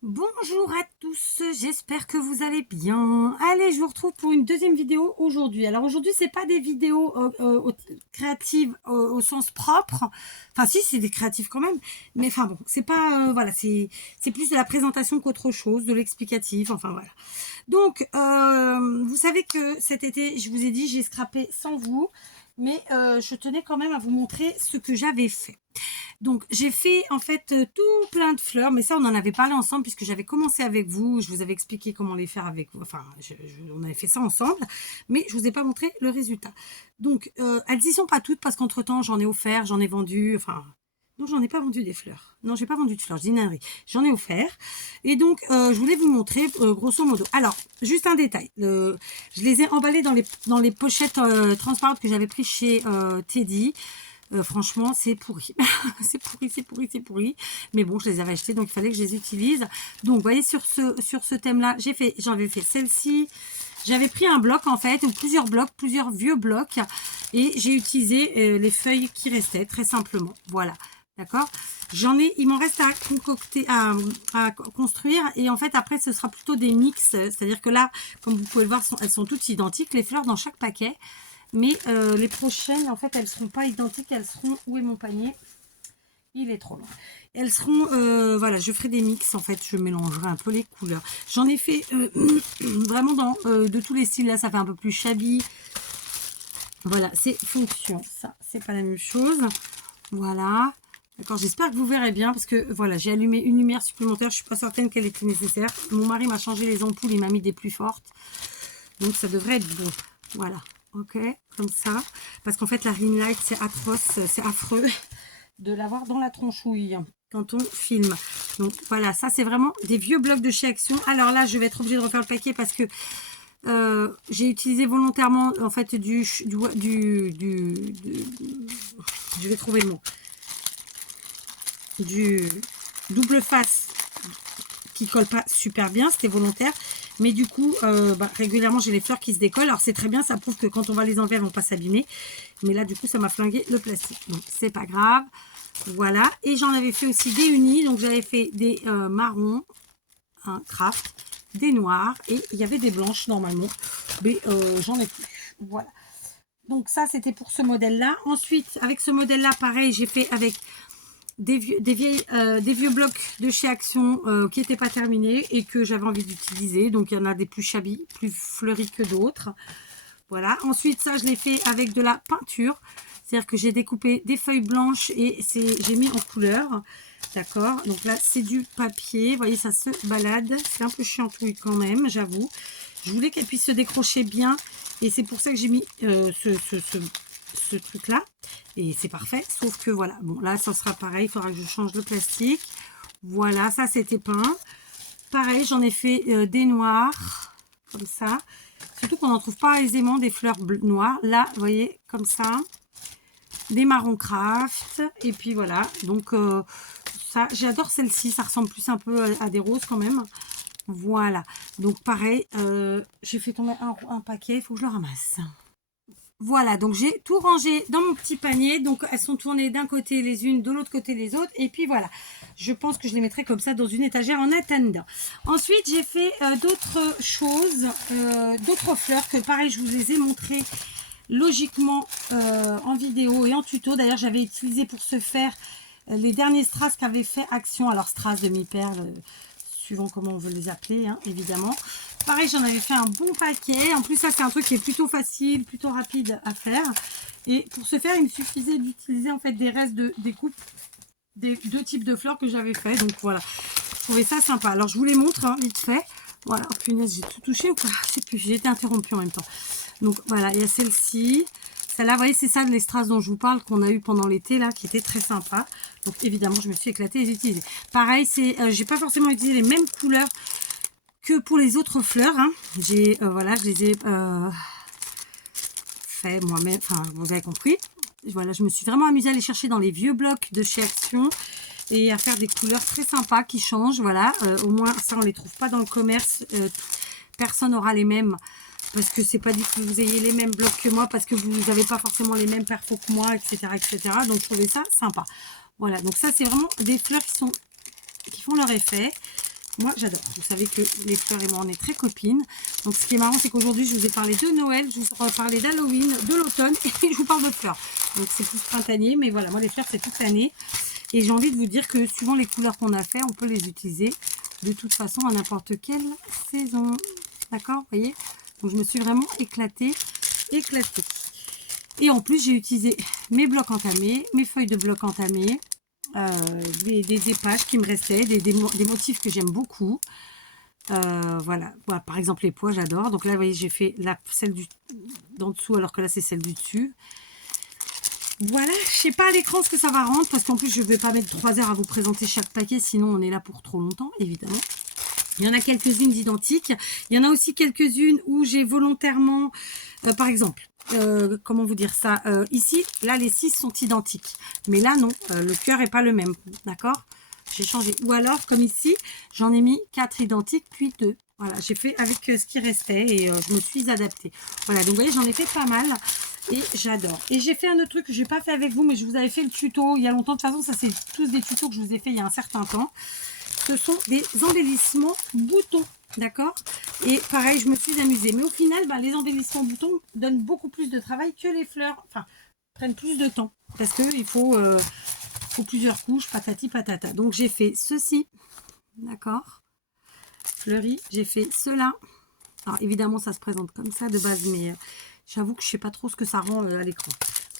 Bonjour à tous, j'espère que vous allez bien. Allez, je vous retrouve pour une deuxième vidéo aujourd'hui. Alors aujourd'hui, c'est pas des vidéos créatives au sens propre. Enfin si, c'est des créatives quand même. Mais enfin bon, c'est pas voilà, c'est plus de la présentation qu'autre chose, de l'explicatif. Enfin voilà. Donc vous savez que cet été, je vous ai dit, j'ai scrappé sans vous, mais je tenais quand même à vous montrer ce que j'avais fait. Donc, j'ai fait en fait tout plein de fleurs, mais ça, on en avait parlé ensemble puisque j'avais commencé avec vous. Je vous avais expliqué comment les faire avec vous. Enfin, on avait fait ça ensemble, mais je vous ai pas montré le résultat. Donc, elles y sont pas toutes parce qu'entre-temps, j'en ai offert, j'en ai vendu. Enfin, non, j'en ai pas vendu des fleurs. Non, j'ai pas vendu de fleurs, je dis une ânerie. J'en ai offert. Et donc, je voulais vous montrer grosso modo. Alors, juste un détail. Je les ai emballés dans les pochettes transparentes que j'avais pris chez Teddy. Franchement, c'est pourri. C'est pourri, c'est pourri, c'est pourri. Mais bon, je les avais achetés, donc il fallait que je les utilise. Donc, vous voyez, sur ce thème-là, j'avais fait celle-ci. J'avais pris un bloc, en fait, ou plusieurs blocs, plusieurs vieux blocs. Et j'ai utilisé les feuilles qui restaient, très simplement. Voilà. D'accord. Il m'en reste à concocter, à construire. Et en fait, après, ce sera plutôt des mix. C'est-à-dire que là, comme vous pouvez le voir, elles sont toutes identiques, les fleurs dans chaque paquet. Mais les prochaines, en fait, elles ne seront pas identiques. Elles seront... Où est mon panier? Il est trop loin. Elles seront... voilà, je ferai des mix. En fait, je mélangerai un peu les couleurs. J'en ai fait vraiment de tous les styles. Là, ça fait un peu plus shabby. Voilà, c'est fonction. Ça, c'est pas la même chose. Voilà. D'accord, j'espère que vous verrez bien. Parce que, voilà, j'ai allumé une lumière supplémentaire. Je ne suis pas certaine qu'elle était nécessaire. Mon mari m'a changé les ampoules. Il m'a mis des plus fortes. Donc, ça devrait être bon. Voilà. Ok, comme ça. Parce qu'en fait, la ring light, c'est atroce, c'est affreux de l'avoir dans la tronchouille quand on filme. Donc voilà, ça c'est vraiment des vieux blocs de chez Action. Alors là, je vais être obligée de refaire le paquet parce que j'ai utilisé volontairement en fait je vais trouver le mot, du double face qui colle pas super bien, c'était volontaire. Mais du coup, régulièrement, j'ai les fleurs qui se décollent. Alors, c'est très bien, ça prouve que quand on va les enlever, elles vont pas s'abîmer. Mais là, du coup, ça m'a flingué le plastique. Donc, c'est pas grave. Voilà. Et j'en avais fait aussi des unis. Donc, j'avais fait des marrons, un craft, des noirs. Et il y avait des blanches, normalement. Mais j'en ai plus. Voilà. Donc, ça, c'était pour ce modèle-là. Ensuite, avec ce modèle-là, pareil, j'ai fait avec des vieux blocs de chez Action qui n'étaient pas terminés et que j'avais envie d'utiliser. Donc, il y en a des plus shabby, plus fleuris que d'autres. Voilà. Ensuite, ça, je l'ai fait avec de la peinture. C'est-à-dire que j'ai découpé des feuilles blanches et j'ai mis en couleur. D'accord. Donc là, c'est du papier. Vous voyez, ça se balade. C'est un peu chiantouille quand même, j'avoue. Je voulais qu'elle puisse se décrocher bien. Et c'est pour ça que j'ai mis ce truc-là. Et c'est parfait. Sauf que voilà. Bon, là, ça sera pareil. Il faudra que je change le plastique. Voilà, ça, c'était peint. Pareil, j'en ai fait des noirs. Comme ça. Surtout qu'on n'en trouve pas aisément des fleurs noires. Là, vous voyez, comme ça. Des marrons craft. Et puis voilà. Donc, ça, j'adore celle-ci. Ça ressemble plus un peu à des roses quand même. Voilà. Donc, pareil, j'ai fait tomber un paquet. Il faut que je le ramasse. Voilà, donc j'ai tout rangé dans mon petit panier. Donc, elles sont tournées d'un côté les unes, de l'autre côté les autres. Et puis, voilà. Je pense que je les mettrai comme ça dans une étagère en attendant. Ensuite, j'ai fait d'autres choses, d'autres fleurs que, pareil, je vous les ai montrées logiquement en vidéo et en tuto. D'ailleurs, j'avais utilisé pour ce faire les derniers strass qu'avait fait Action. Alors, strass, demi-perle, suivant comment on veut les appeler, hein, évidemment. Pareil, j'en avais fait un bon paquet. En plus, ça, c'est un truc qui est plutôt facile, plutôt rapide à faire. Et pour ce faire, il me suffisait d'utiliser en fait des restes de découpe des deux types de fleurs que j'avais fait. Donc, voilà. Je trouvais ça sympa. Alors, je vous les montre, hein, vite fait. Voilà. Oh, punaise, j'ai tout touché ou pas? Je sais plus. J'ai été interrompue en même temps. Donc, voilà. Il y a celle-ci. Celle-là, vous voyez, c'est ça de l'extras dont je vous parle qu'on a eu pendant l'été, là, qui était très sympa. Donc, évidemment, je me suis éclatée à les utiliser. Pareil, j'ai pas forcément utilisé les mêmes couleurs que pour les autres fleurs. Hein. Voilà, je les ai fait moi-même. Enfin, vous avez compris. Voilà, je me suis vraiment amusée à aller chercher dans les vieux blocs de chez Action et à faire des couleurs très sympas qui changent. Voilà, au moins, ça, on les trouve pas dans le commerce. Personne n'aura les mêmes. Parce que c'est pas dit que vous ayez les mêmes blocs que moi, parce que vous n'avez pas forcément les mêmes perfos que moi, etc., etc. Donc, je trouvais ça sympa. Voilà, donc ça, c'est vraiment des fleurs qui font leur effet. Moi, j'adore. Vous savez que les fleurs et moi, on est très copines. Donc, ce qui est marrant, c'est qu'aujourd'hui, je vous ai parlé de Noël, je vous ai parlé d'Halloween, de l'automne, et je vous parle de fleurs. Donc, c'est plus printanier, mais voilà, moi, les fleurs, c'est toute l'année. Et j'ai envie de vous dire que suivant les couleurs qu'on a fait, on peut les utiliser de toute façon à n'importe quelle saison. D'accord, vous voyez? Donc, je me suis vraiment éclatée. Et en plus, j'ai utilisé mes blocs entamés, mes feuilles de blocs entamés, des pages qui me restaient, des motifs que j'aime beaucoup. Voilà. Voilà, par exemple les pois, j'adore. Donc là, vous voyez, j'ai fait celle d'en dessous, alors que là, c'est celle du dessus. Voilà, je sais pas à l'écran ce que ça va rendre, parce qu'en plus, je ne vais pas mettre 3 heures à vous présenter chaque paquet, sinon on est là pour trop longtemps, évidemment. Il y en a quelques-unes d'identiques. Il y en a aussi quelques-unes où j'ai volontairement, par exemple, comment vous dire ça, ici, là, les 6 sont identiques. Mais là, non, le cœur n'est pas le même, d'accord? J'ai changé. Ou alors, comme ici, j'en ai mis 4 identiques, puis 2. Voilà, j'ai fait avec ce qui restait et je me suis adaptée. Voilà, donc vous voyez, j'en ai fait pas mal et j'adore. Et j'ai fait un autre truc que je n'ai pas fait avec vous, mais je vous avais fait le tuto il y a longtemps. De toute façon, ça, c'est tous des tutos que je vous ai fait il y a un certain temps. Ce sont des embellissements boutons, d'accord? Et pareil, je me suis amusée. Mais au final, ben, les embellissements boutons donnent beaucoup plus de travail que les fleurs. Enfin, prennent plus de temps parce qu'il faut plusieurs couches, patati patata. Donc, j'ai fait ceci, d'accord? Fleuri, j'ai fait cela. Alors, évidemment, ça se présente comme ça de base, mais j'avoue que je ne sais pas trop ce que ça rend à l'écran.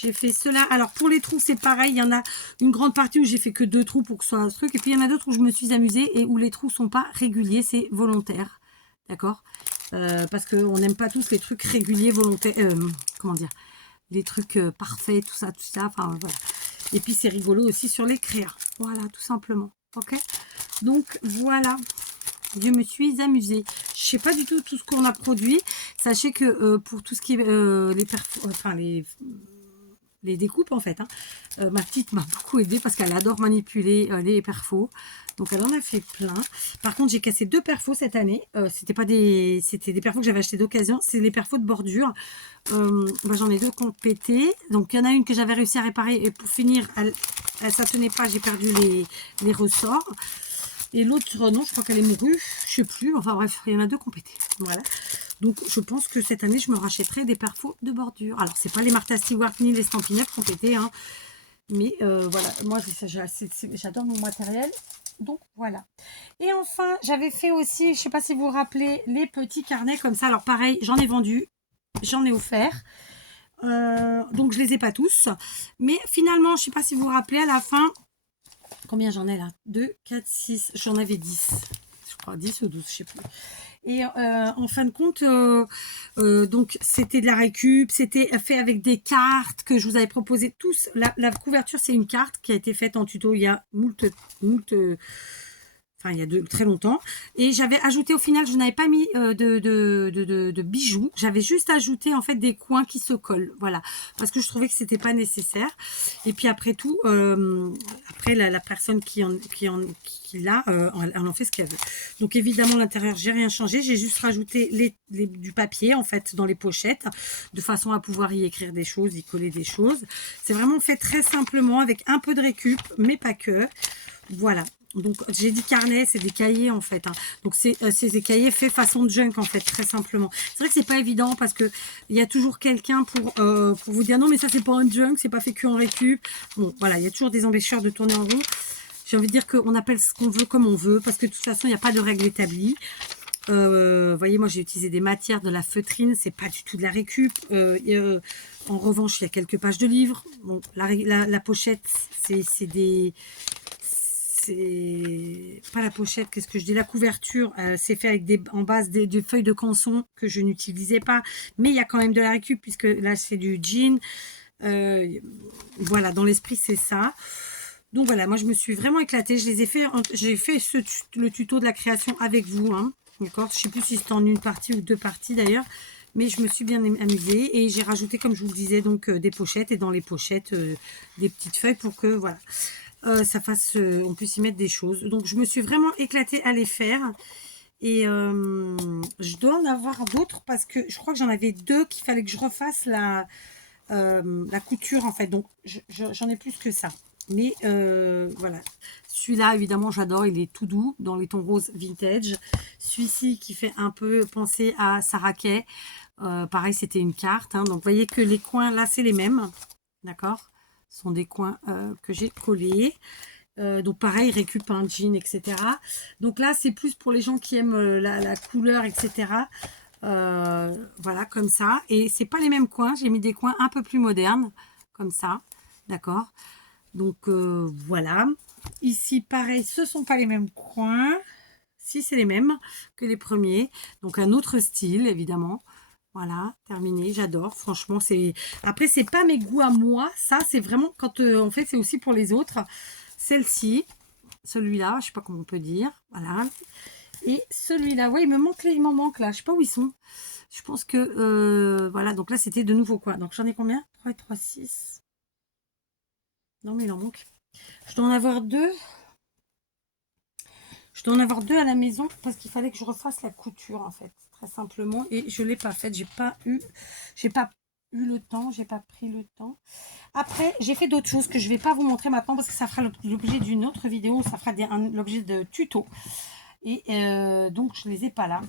J'ai fait cela. Alors, pour les trous, c'est pareil. Il y en a une grande partie où j'ai fait que 2 trous pour que ce soit un truc. Et puis, il y en a d'autres où je me suis amusée et où les trous ne sont pas réguliers. C'est volontaire. D'accord, parce qu'on n'aime pas tous les trucs réguliers, volontaires. Comment dire? Les trucs parfaits, tout ça, tout ça. Enfin, voilà. Et puis, c'est rigolo aussi sur les créas. Voilà, tout simplement. OK? Donc, voilà. Je me suis amusée. Je sais pas du tout ce qu'on a produit. Sachez que pour tout ce qui est les découpes en fait, hein, ma petite m'a beaucoup aidée parce qu'elle adore manipuler les perfos. Donc elle en a fait plein. Par contre, j'ai cassé 2 perfos cette année. C'était des perfos que j'avais acheté d'occasion. C'est les perfos de bordure. J'en ai 2 qui ont pété. Donc il y en a une que j'avais réussi à réparer et pour finir, ça tenait pas. J'ai perdu les ressorts. Et l'autre, non, je crois qu'elle est mourue. Je sais plus. Enfin bref, il y en a 2 qui ont pété. Voilà. Donc, je pense que cette année, je me rachèterai des perfos de bordure. Alors, c'est pas les Martha Stewart ni les Stampin' Up qui ont pété, hein. Mais voilà, moi, j'adore mon matériel. Donc, voilà. Et enfin, j'avais fait aussi, je sais pas si vous vous rappelez, les petits carnets comme ça. Alors, pareil, j'en ai vendu, j'en ai offert. Donc, je les ai pas tous. Mais finalement, je sais pas si vous vous rappelez, à la fin, combien j'en ai là? 2, 4, 6, j'en avais 10. Je crois 10 ou 12, je sais plus. Et en fin de compte, donc c'était de la récup, c'était fait avec des cartes que je vous avais proposé tous. La couverture, c'est une carte qui a été faite en tuto il y a il y a très longtemps. Et j'avais ajouté au final, je n'avais pas mis de bijoux. J'avais juste ajouté en fait des coins qui se collent. Voilà. Parce que je trouvais que c'était pas nécessaire. Et puis après tout, après la personne qui l'a, elle en fait ce qu'elle veut. Donc évidemment, l'intérieur, j'ai rien changé. J'ai juste rajouté du papier en fait dans les pochettes de façon à pouvoir y écrire des choses, y coller des choses. C'est vraiment fait très simplement avec un peu de récup, mais pas que. Voilà. Donc, j'ai dit carnet, c'est des cahiers en fait. Hein. Donc, c'est des cahiers faits façon junk en fait, très simplement. C'est vrai que c'est pas évident parce que il y a toujours quelqu'un pour vous dire non, mais ça c'est pas un junk, c'est pas fait que en récup. Bon, voilà, il y a toujours des empêcheurs de tourner en rond. J'ai envie de dire qu'on appelle ce qu'on veut comme on veut parce que de toute façon, il n'y a pas de règle établie. Voyez, moi j'ai utilisé des matières, de la feutrine, c'est pas du tout de la récup. En revanche, il y a quelques pages de livres. Bon, la pochette, c'est pas la pochette, qu'est-ce que je dis, la couverture, c'est fait avec en base des feuilles de canson que je n'utilisais pas, mais il y a quand même de la récup puisque là c'est du jean. Voilà, dans l'esprit c'est ça. Donc voilà, moi je me suis vraiment éclatée. J'ai fait le tuto de la création avec vous, hein, d'accord. Je sais plus si c'était en une partie ou 2 parties d'ailleurs, mais je me suis bien amusée et j'ai rajouté, comme je vous le disais, donc des pochettes et dans les pochettes des petites feuilles pour que voilà. Ça fasse, on puisse y mettre des choses. Donc, je me suis vraiment éclatée à les faire. Et je dois en avoir d'autres parce que je crois que j'en avais 2 qu'il fallait que je refasse la couture, en fait. Donc, j'en ai plus que ça. Mais voilà. Celui-là, évidemment, j'adore. Il est tout doux dans les tons roses vintage. Celui-ci qui fait un peu penser à Sarah Kay. Pareil, c'était une carte. Hein. Donc, vous voyez que les coins, là, c'est les mêmes. D'accord? Ce sont des coins que j'ai collés. Donc, pareil, récup un jean, etc. Donc là, c'est plus pour les gens qui aiment la couleur, etc. Voilà, comme ça. Et c'est pas les mêmes coins. J'ai mis des coins un peu plus modernes. Comme ça. D'accord? Donc, voilà. Ici, pareil, ce sont pas les mêmes coins. Si, c'est les mêmes que les premiers. Donc, un autre style, évidemment. Voilà, terminé. J'adore. Franchement, c'est... Après, c'est pas mes goûts à moi. Ça, c'est vraiment quand... en fait, c'est aussi pour les autres. Celle-ci, celui-là, je sais pas comment on peut dire. Voilà. Et celui-là, ouais, il m'en manque là. Je sais pas où ils sont. Je pense que... voilà, donc là, c'était de nouveau quoi. Donc, j'en ai combien? 3 et 3, 6. Non, mais il en manque. Je dois en avoir deux. Je dois en avoir deux à la maison parce qu'il fallait que je refasse la couture en fait, très simplement. Et je ne l'ai pas faite. J'ai pas eu le temps. J'ai pas pris le temps. Après, j'ai fait d'autres choses que je ne vais pas vous montrer maintenant parce que ça fera l'objet d'une autre vidéo. Ça fera l'objet de tuto. Et donc, je ne les ai pas là.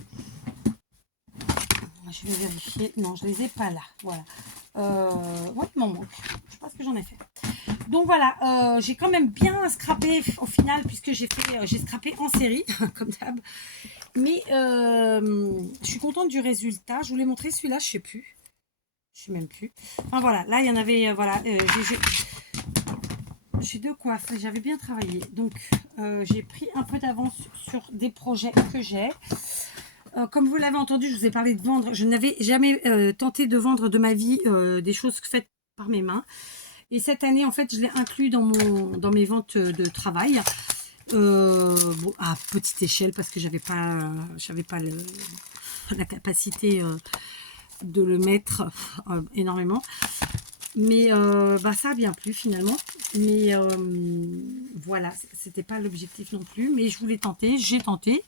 Je vais vérifier. Non, je ne les ai pas là. Voilà. Ouais, il m'en manque. Je ne sais pas ce que j'en ai fait. Donc voilà, j'ai quand même bien scrappé au final puisque j'ai scrappé en série comme d'hab. Mais je suis contente du résultat. Je vous l'ai montré celui-là, je sais plus. Je sais même plus. Enfin voilà, là il y en avait, voilà. J'ai deux coiffes, j'avais bien travaillé. Donc j'ai pris un peu d'avance sur des projets que j'ai. Comme vous l'avez entendu, je vous ai parlé de vendre. Je n'avais jamais tenté de vendre de ma vie des choses faites par mes mains. Et cette année, en fait, je l'ai inclus dans mes ventes de travail. Bon, à petite échelle parce que j'avais pas la capacité de le mettre énormément. Mais bah, ça a bien plu finalement. Mais voilà, c'était pas l'objectif non plus. Mais je voulais tenter, j'ai tenté.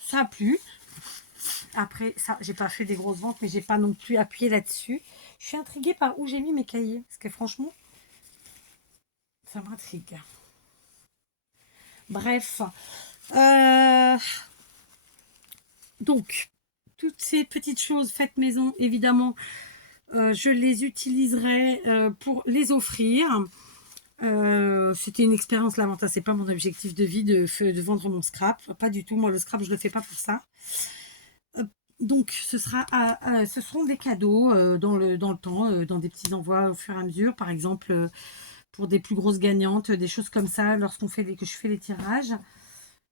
Ça a plu. Après, ça, j'ai pas fait des grosses ventes, mais j'ai pas non plus appuyé là-dessus. Je suis intriguée par où j'ai mis mes cahiers. Parce que franchement, ça m'intrigue. Bref. Donc, toutes ces petites choses faites maison, évidemment, je les utiliserai pour les offrir. C'était une expérience lamentable. C'est pas mon objectif de vie de vendre mon scrap. Pas du tout. Moi, le scrap, je le fais pas pour ça. Donc, ce seront des cadeaux dans le temps, dans des petits envois au fur et à mesure. Par exemple, pour des plus grosses gagnantes, des choses comme ça, que je fais les tirages.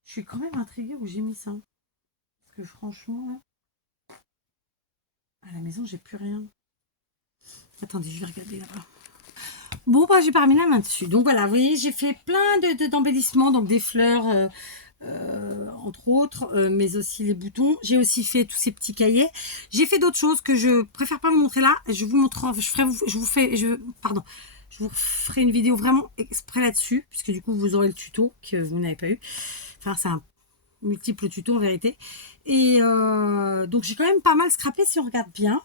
Je suis quand même intriguée où j'ai mis ça. Parce que franchement, à la maison, j'ai plus rien. Attendez, je vais regarder là-bas. Bon, bah, j'ai pas remis la main dessus. Donc voilà, vous voyez, j'ai fait plein d'embellissements, donc des fleurs, entre autres, mais aussi les boutons. J'ai aussi fait tous ces petits cahiers. J'ai fait d'autres choses que je préfère pas vous montrer là. Je vous montre, pardon, je vous ferai une vidéo vraiment exprès là-dessus, puisque du coup, vous aurez le tuto que vous n'avez pas eu. Enfin, c'est un multiples tutos en vérité. Et donc j'ai quand même pas mal scrappé si on regarde bien.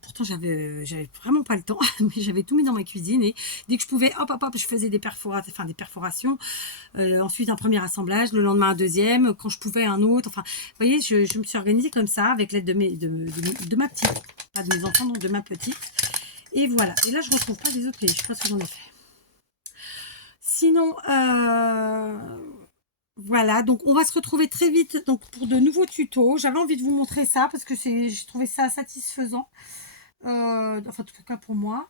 Pourtant j'avais vraiment pas le temps, mais j'avais tout mis dans ma cuisine et dès que je pouvais, hop hop hop, je faisais des perforations. Ensuite un premier assemblage, le lendemain un deuxième, quand je pouvais un autre. Enfin, vous voyez, je me suis organisée comme ça avec l'aide de ma petite, pas de mes enfants, non, de ma petite. Et voilà. Et là je retrouve pas les autres cahiers. Je sais pas ce que j'en ai fait. Sinon, voilà, donc on va se retrouver très vite donc pour de nouveaux tutos. J'avais envie de vous montrer ça parce que j'ai trouvé ça satisfaisant. Enfin, en tout cas pour moi.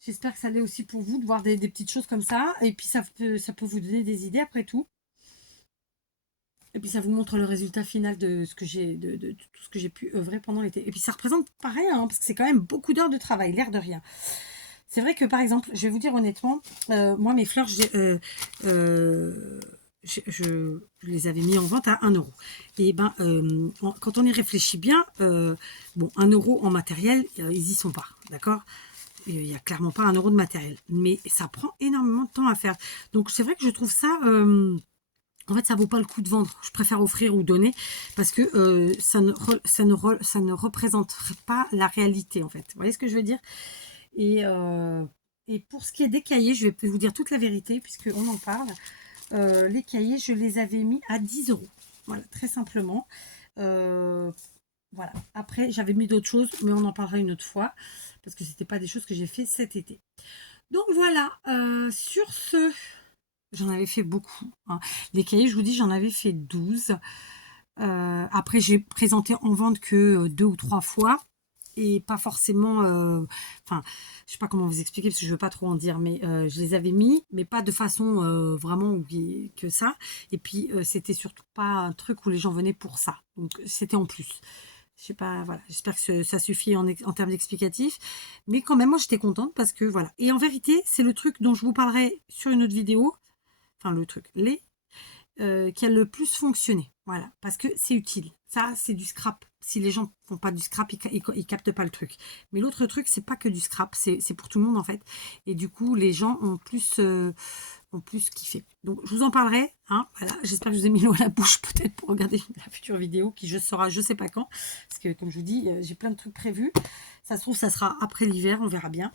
J'espère que ça l'est aussi pour vous de voir des petites choses comme ça. Et puis ça peut vous donner des idées après tout. Et puis ça vous montre le résultat final de ce que de tout ce que j'ai pu œuvrer pendant l'été. Et puis ça représente pareil, hein, parce que c'est quand même beaucoup d'heures de travail, l'air de rien. C'est vrai que par exemple, je vais vous dire honnêtement, moi mes fleurs, je les avais mis en vente à 1 euro. Et ben, quand on y réfléchit bien, bon, 1 euro en matériel, ils y sont pas, d'accord? Il n'y a clairement pas 1 euro de matériel. Mais ça prend énormément de temps à faire. Donc, c'est vrai que je trouve ça... en fait, ça vaut pas le coup de vendre. Je préfère offrir ou donner parce que ça ne représenterait pas la réalité, en fait. Vous voyez ce que je veux dire? Et Et pour ce qui est des cahiers, je vais vous dire toute la vérité puisqu'on en parle. Les cahiers, je les avais mis à 10 €. Voilà, très simplement. Voilà. Après, j'avais mis d'autres choses, mais on en parlera une autre fois parce que c'était pas des choses que j'ai fait cet été. Donc voilà, sur ce, j'en avais fait beaucoup, hein. Les cahiers, je vous dis, j'en avais fait 12. Après, j'ai présenté en vente que 2 ou 3 fois et pas forcément, enfin, je sais pas comment vous expliquer parce que je veux pas trop en dire, mais je les avais mis, mais pas de façon vraiment que ça. Et puis, c'était surtout pas un truc où les gens venaient pour ça. Donc, c'était en plus. Je sais pas, voilà, j'espère que ça suffit en termes d'explicatifs. Mais quand même, moi, j'étais contente parce que voilà. Et en vérité, c'est le truc dont je vous parlerai sur une autre vidéo. Enfin, le truc, qui a le plus fonctionné. Voilà, parce que c'est utile. Ça, c'est du scrap. Si les gens font pas du scrap, ils captent pas le truc. Mais l'autre truc, c'est pas que du scrap, c'est pour tout le monde en fait. Et du coup, les gens ont plus kiffé. Donc, je vous en parlerai. Hein, voilà, j'espère que je vous ai mis l'eau à la bouche peut-être pour regarder la future vidéo qui sera je sais pas quand. Parce que comme je vous dis, j'ai plein de trucs prévus. Ça se trouve, ça sera après l'hiver, on verra bien.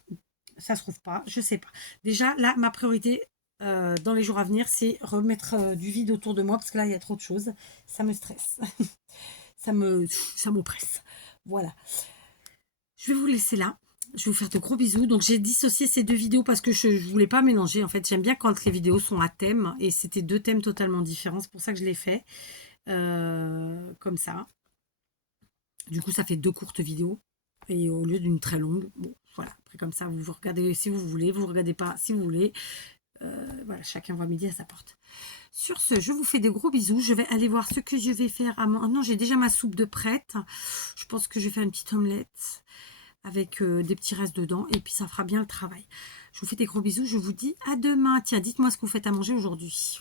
Ça se trouve pas, je sais pas. Déjà, là, ma priorité, dans les jours à venir, c'est remettre du vide autour de moi parce que là, il y a trop de choses. Ça me stresse. ça m'oppresse. Voilà. Je vais vous laisser là. Je vais vous faire de gros bisous. Donc, j'ai dissocié ces deux vidéos parce que je ne voulais pas mélanger. En fait, j'aime bien quand les vidéos sont à thème. Et c'était deux thèmes totalement différents. C'est pour ça que je l'ai fait. Comme ça. Du coup, ça fait deux courtes vidéos. Et au lieu d'une très longue. Bon, voilà. Après, comme ça, vous regardez si vous voulez. Vous ne regardez pas si vous voulez. Voilà, chacun voit midi à sa porte. Sur ce, je vous fais des gros bisous. Je vais aller voir ce que je vais faire à mon... Ah non, j'ai déjà ma soupe de prête. Je pense que je vais faire une petite omelette avec des petits restes dedans. Et puis, ça fera bien le travail. Je vous fais des gros bisous. Je vous dis à demain. Tiens, dites-moi ce que vous faites à manger aujourd'hui.